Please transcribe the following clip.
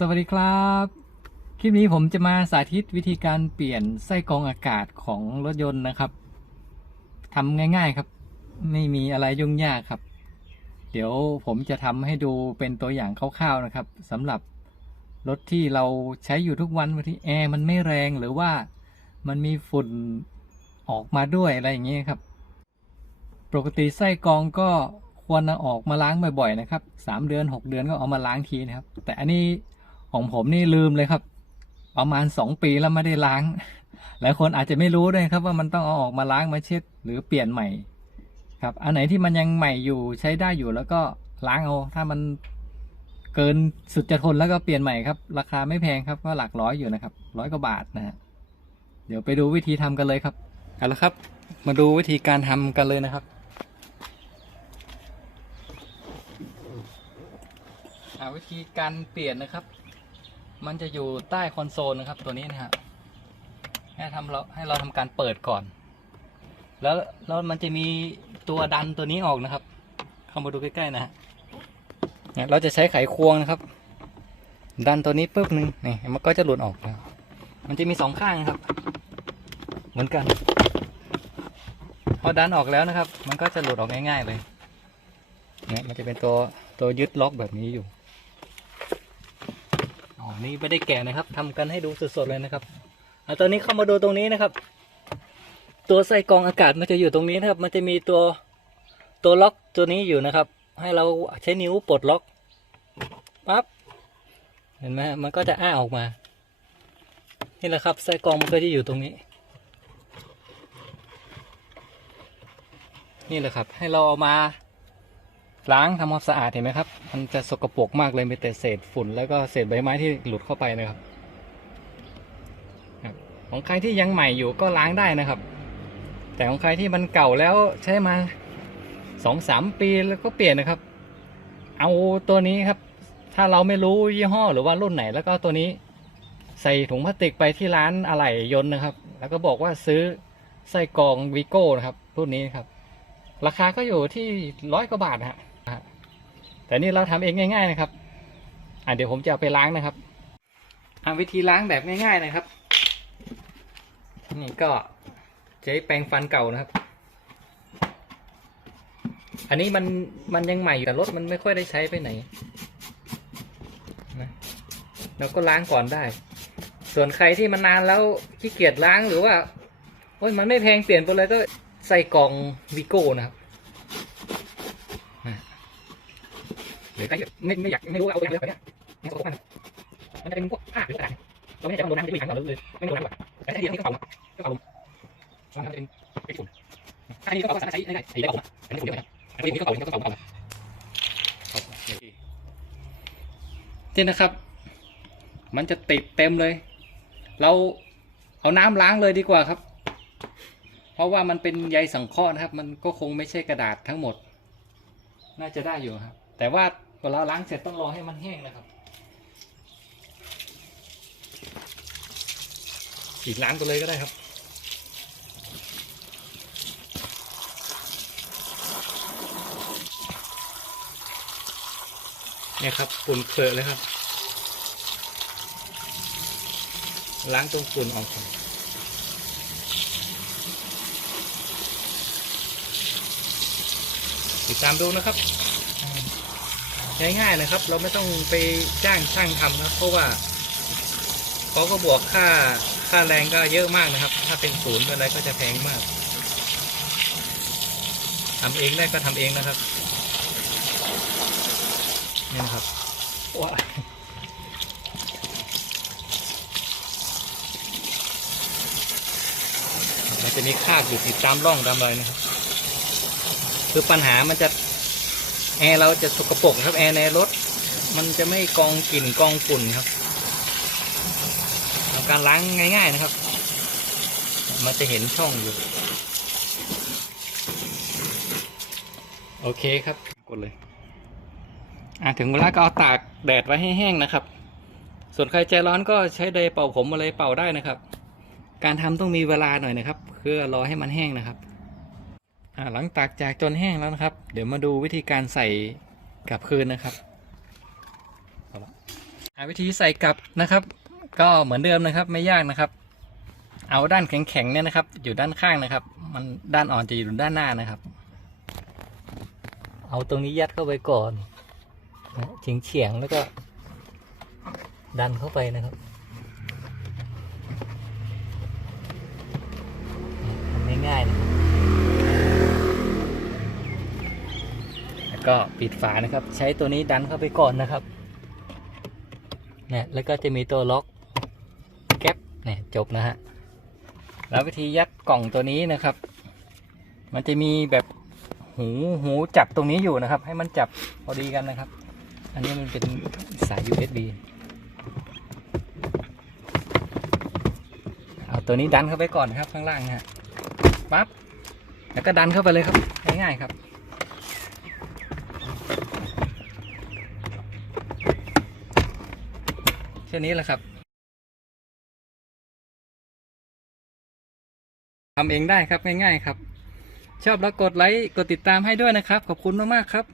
สวัสดีครับ คลิปนี้ผมจะมาสาธิตวิธีการเปลี่ยนไส้กรองอากาศของรถยนต์นะครับทำง่ายๆครับ ไม่มีอะไรยุ่งยากครับ เดี๋ยวผมจะทำให้ดูเป็นตัวอย่างคร่าวๆนะครับสำหรับรถที่เราใช้อยู่ทุกวันบางทีแอร์มันไม่แรงหรือว่ามันมีฝุ่นออกมาด้วยอะไรอย่างเงี้ยครับ ปกติไส้กรองก็ควรเอาออกมาล้างบ่อยๆนะครับสามเดือนหกเดือนก็เอามาล้างทีนะครับ แต่อันนี้ ของผมนี่ลืมเลยครับ ประมาณสองปีแล้วไม่ได้ล้าง หลายคนอาจจะไม่รู้ด้วยครับว่ามันต้องเอาออกมาล้างมาเช็ดหรือเปลี่ยนใหม่ ครับ อันไหนที่มันยังใหม่อยู่ใช้ได้อยู่แล้วก็ล้างเอา ถ้ามันเกินสุดจะทนแล้วก็เปลี่ยนใหม่ครับ ราคาไม่แพงครับก็หลักร้อยอยู่นะครับร้อยกว่าบาทนะฮะเดี๋ยวไปดูวิธีทำกันเลยครับเอาละครับ มาดูวิธีการทำกันเลยนะครับอาวิธีการเปลี่ยนนะครับ มันจะอยู่ใต้คอนโซลนะครับ ตัวนี้นะฮะให้ทำเราให้เราทำการเปิดก่อน แล้วแล้วมันจะมีตัวดันตัวนี้ออกนะครับ เข้ามาดูใกล้ๆนะฮะเนี่ยเราจะใช้ไขควงนะครับ ดันตัวนี้ปุ๊บหนึ่งนี่มันก็จะหลุดออกนะมันจะมีสองข้างนะครับ เหมือนกัน พอดันออกแล้วนะครับ มันก็จะหลุดออกง่าย ๆ เลยเนี่ยมันจะเป็นตัวตัวยึดล็อกแบบนี้อยู่ อ๋อนี่ไม่ได้แกะนะครับทำกันให้ดูสดๆเลยนะครับอตอนนี้เข้ามาดูตรงนี้นะครับ ตัวไส้กองอากาศมันจะอยู่ตรงนี้นะครับ มันจะมีตัวตัวล็อกตัวนี้อยู่นะครับ ให้เราใช้นิ้วปลดล็อกปั๊บเห็นไหมมันก็จะอ้าออกมา นี่แหละครับไส้กรองมันก็จะอยู่ตรงนี้ นี่แหละครับ ให้เราเอามา ล้างทำความสะอาดเห็นไหมครับ มันจะสกปรกมากเลยมีแต่เศษฝุ่นแล้วก็เศษใบไม้ที่หลุดเข้าไปนะครับของใครที่ยังใหม่อยู่ก็ล้างได้นะครับ แต่ของใครที่มันเก่าแล้วใช้มาสองสามปีแล้วก็เปลี่ยนนะครับ เอาตัวนี้ครับ ถ้าเราไม่รู้ยี่ห้อหรือว่ารุ่นไหน แล้วก็ตัวนี้ใส่ถุงพลาสติกไปที่ร้านอะไหล่ยนต์นะครับ แล้วก็บอกว่าซื้อไส้กรองวีโก้นะครับ รุ่นนี้ครับ ราคาก็อยู่ที่ร้อยกว่าบาทนะฮะ แต่นี่เราทำเองง่าย ๆ นะครับ อะเดี๋ยวผมจะเอาไปล้างนะครับอะวิธีล้างแบบง่าย ๆ นะครับ นี่ก็ใช้แปรงฟันเก่านะครับ อันนี้มันมันยังใหม่อยู่แต่รถมันไม่ค่อยได้ใช้ไปไหนนะเราก็ล้างก่อนได้ ส่วนใครที่มันนานแล้วขี้เกียจล้างหรือว่าโอ้ยมันไม่แพงเปลี่ยนไปเลยก็ใส่กล่องวิโก้นะครับ หรือใครไม่ไม่อยากไม่รู้ว่าเอาไปทำอะไรเนี่ยมันสกปรกมากมันจะเป็นพวกผ้าหรืออะไรเราไม่แน่ใจว่าโดนน้ำมันจะมีถังเราเลยไม่โดนน้ำก่อนแต่ถ้าดีที่กระเป๋าก็กระเป๋าลมมันจะเป็นเป็นฝุ่นถ้านี้ก็เอาสามารถใช้ได้ไอ้ได้ผมแต่ไม่ฝุ่นเยอะนะครับแต่ที่นี้ก็กระเป๋าก็กระเป๋านี่นะครับ มันจะติดเต็มเลย เราเอาน้ำล้างเลยดีกว่าครับ เพราะว่ามันเป็นใยสังเคราะห์นะครับ มันก็คงไม่ใช่กระดาษทั้งหมด น่าจะได้อยู่ครับ แต่ว่า เวลาล้างเสร็จต้องรอให้มันแห้งนะครับฉีดล้างไปเลยก็ได้ครับเนี่ยครับฝุ่นเปื้อะเลยครับ ล้างตรงฝุ่นออกก่อนติดตามดูนะครับ ง่ายๆนะครับ เราไม่ต้องไปจ้างช่างทำนะเพราะว่าเขาก็บวกค่าค่าแรงก็เยอะมากนะครับ ถ้าเป็นศูนย์อะไรก็จะแพงมากทำเองได้ก็ทำเองนะครับนี่นะครับว้ามันจะมีคาบอยู่ติดตามร่องตามอะไรนะครับ คือปัญหามันจะ แอร์เราจะสกปรกครับแอร์ในรถ มันจะไม่กองกลิ่นกองฝุ่นครับทำการล้างง่าย ๆนะครับ มันจะเห็นช่องอยู่ โอเคครับ กดเลย อะถึงเวลาก็เอาตากแดดไว้ให้แห้งนะครับ ส่วนใครใจร้อนก็ใช้ไดรเป่าผมอะไรเป่าได้นะครับ การทำต้องมีเวลาหน่อยนะครับ เพื่อรอให้มันแห้งนะครับ หลังตากจากจนแห้งแล้วนะครับ เดี๋ยวมาดูวิธีการใส่กลับคืนนะครับเอาละอ่าวิธีใส่กลับนะครับ ก็เหมือนเดิมนะครับไม่ยากนะครับ เอาด้านแข็งๆเนี่ยนะครับ อยู่ด้านข้างนะครับ มันด้านอ่อนจะอยู่ด้านหน้านะครับ เอาตรงนี้ยัดเข้าไปก่อนเฉียงเฉียงๆแล้วก็ ดันเข้าไปนะครับง่ายๆนะครับแล้ว ก็ปิดฝานะครับ ใช้ตัวนี้ดันเข้าไปก่อนนะครับเนี่ยแล้วก็จะมีตัวล็อกแก๊ปเนี่ยจบนะฮะแล้ววิธียัดกล่องตัวนี้นะครับ มันจะมีแบบหูหูจับตรงนี้อยู่นะครับ ให้มันจับพอดีกันนะครับ อันนี้มันเป็นสาย USB เอาตัวนี้ดันเข้าไปก่อนนะครับข้างล่างฮะปั๊บแล้วก็ดันเข้าไปเลยครับง่ายๆครับ แค่นี้แหละครับทำเองได้ครับง่าย ๆ ครับ ชอบแล้วกดไลค์กดติดตามให้ด้วยนะครับ ขอบคุณมากๆครับ